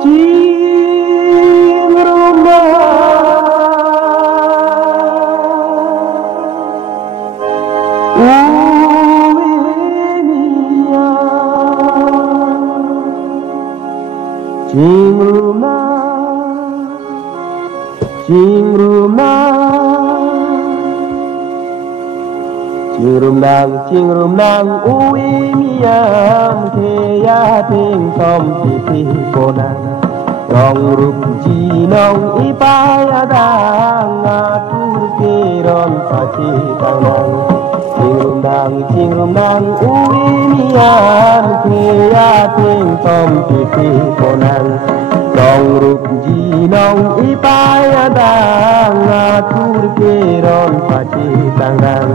chim rumah uinya chim rumah nang ui miam ke ya ting som ti ti konang rong rup ji nong ipaya dang atur ke ron pa chi tang nang ching nang ui miam ke ya ting som ti ti konang rong rup ji nong ipaya dang atur ke ron pa chi tang nang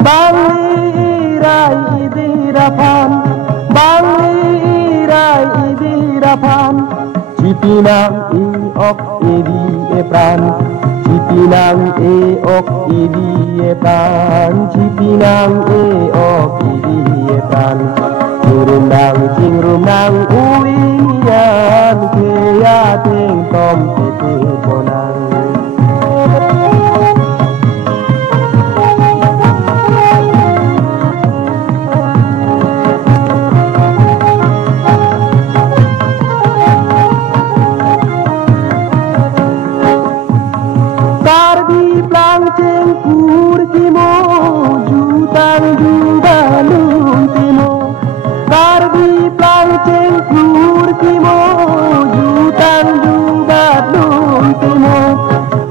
Banglirai idirapan, banglirai idirapan, cipinang iok idi epran, cipinang iok idi epran, cipinang iok idi epran, cingrumang uian kaya ting tom titi konang.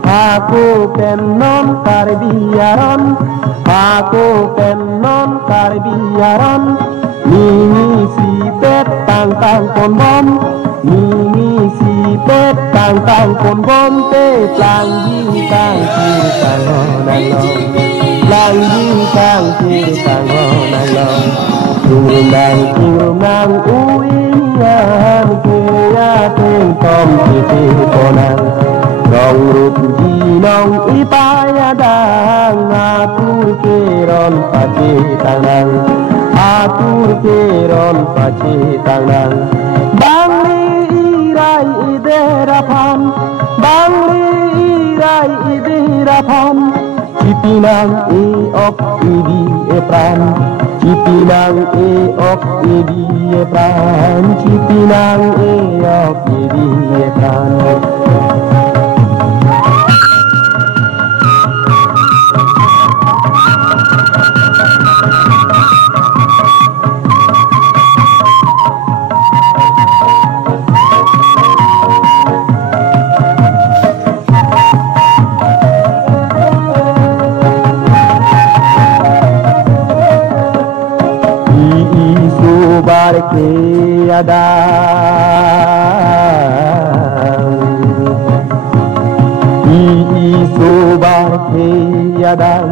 Aku penon karbiaran, aku penon karbiaran, mini si petang tang kon bom, mini si petang tang kon bom te lang yi tang kiri tang honang long, lang yi tang kiri tang honang long, cingrumang uian kaya ting tom titi konang. Rong rup ji nong ipaya dang atur keron pace tanang, atur keron pace tanang. Bangli irai iderapan, bangli irai iderapan, cipinang iok idi epran, cipinang iok idi epran, cipinang iok idi epran. Ke adang, isu bar ke adang.